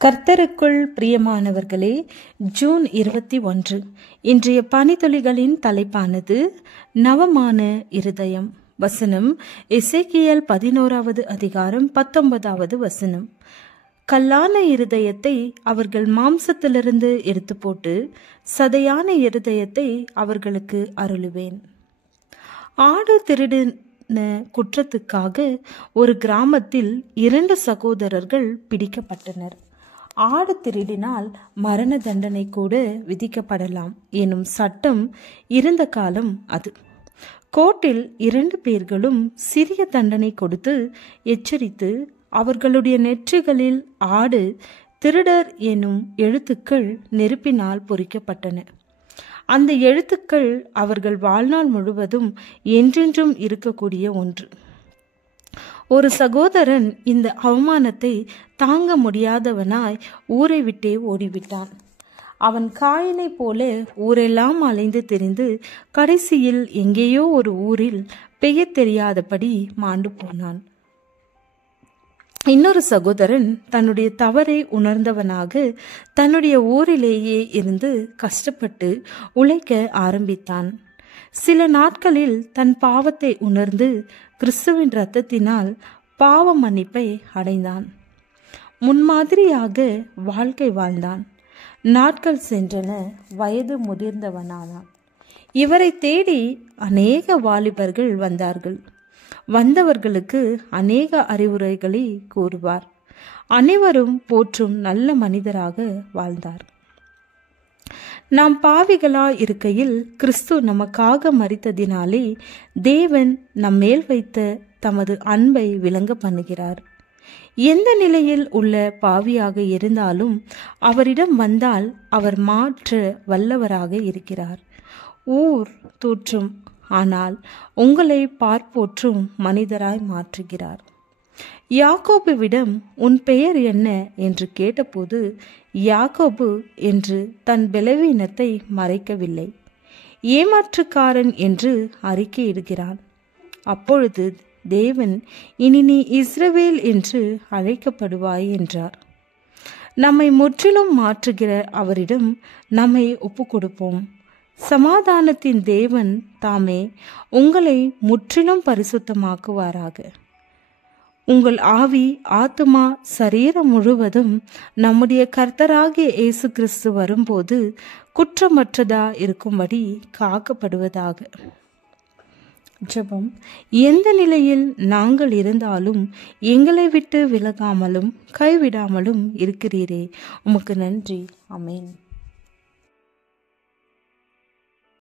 கர்த்தருக்குள் பிரியமானவர்களே, ஜூன் 21 இன்றைய பனித்துளிகளின் தலைப்பானது நவமான இருதயம். வசனம் எசேக்கியேல் 11வது அதிகாரம் 19வது வசனம். கல்லான இருதயத்தை அவர்கள் மாம்சத்திலிருந்து எடுத்து போட்டு சதையான இருதயத்தை அவர்களுக்கு அருளுவேன். ஆடு திருடின குற்றத்துக்காக ஒரு கிராமத்தில் 2 சகோதரர்கள் பிடிக்கப்பட்டனர். ஆடு திருடினால் மரண தண்டனை கூட விதிக்கப்படலாம் எனும் சட்டம் இருந்த காலம் அது. கோர்ட்டில் 2 பேர்களும் சிறிய தண்டனை கொடுத்து எச்சரித்து அவர்களுடைய நெற்றிகளில் ஆடு திருடர் எனும் எழுத்துக்கள் நெருப்பினால் பொறிக்கப்பட்டன. அந்த எழுத்துக்கள் அவர்கள் வாழ்நாள் முழுவதும் என்றென்றும் இருக்கக்கூடிய ஒன்று. ஒரு சகோதரன் இந்த அவமானத்தை தாங்க முடியாதவனாய் ஊரை விட்டே ஓடிவிட்டான். அவன் காயினை போல ஊரெல்லாம் அலைந்து திரிந்து கடைசியில் எங்கேயோ ஒரு ஊரில் பெயர் தெரியாதபடி மாண்டு போனான். இன்னொரு சகோதரன் தன்னுடைய தவறை உணர்ந்தவனாக தன்னுடைய ஊரிலேயே இருந்து கஷ்டப்பட்டு உழைக்க ஆரம்பித்தான். சில நாட்களில் தன் பாவத்தை உணர்ந்து கிறிஸ்துவின் இரத்தத்தினால் பாவ மன்னிப்பை அடைந்தான். முன்மாதிரியாக வாழ்க்கை வாழ்ந்தான். நாட்கள் சென்றன, வயது முதிர்ந்தவனானான். இவரை தேடி அநேக வாலிபர்கள் வந்தார்கள். வந்தவர்களுக்கு அநேக அறிவுரைகளை கூறுவார். அனைவரும் போற்றும் நல்ல மனிதராக வாழ்ந்தார். நாம் பாவிகளாய் இருக்கையில் கிறிஸ்து நமக்காக மரித்ததினாலே தேவன் நம்மேல் வைத்த தமது அன்பை விளங்க பண்ணுகிறார். எந்த நிலையில் உள்ள பாவியாக இருந்தாலும் அவரிடம் வந்தால் அவர் மாற்ற வல்லவராக இருக்கிறார். ஊர் தூற்றும், ஆனால் உங்களை பார்ப்போற்றும் மனிதராய் மாற்றுகிறார். யாக்கோபுவிடம் உன் பெயர் என்ன என்று கேட்டபோது யாக்கோபு என்று தன் பலவீனத்தை மறைக்கவில்லை. ஏமாற்றுக்காரன் என்று அறிக்கையிடுகிறான். அப்பொழுது தேவன், இனி நீ இஸ்ரவேல் என்று அழைக்கப்படுவாய் என்றார். நம்மை முற்றிலும் மாற்றுகிற அவரிடம் நம்மை ஒப்பு கொடுப்போம். சமாதானத்தின் தேவன் தாமே உங்களை முற்றிலும் பரிசுத்தமாக்குவாராக. உங்கள் ஆவி, ஆத்துமா, சரீரம் முழுவதும் நம்முடைய கர்த்தராகிய இயேசு கிறிஸ்து வரும்போது குற்றமற்றதா இருக்கும்படி காக்கப்படுவதாக. ஜெபம். எந்த நிலையில் நாங்கள் இருந்தாலும் எங்களை விட்டு விலகாமலும் கைவிடாமலும் இருக்கிறீரே, உமக்கு நன்றி. ஆமென்.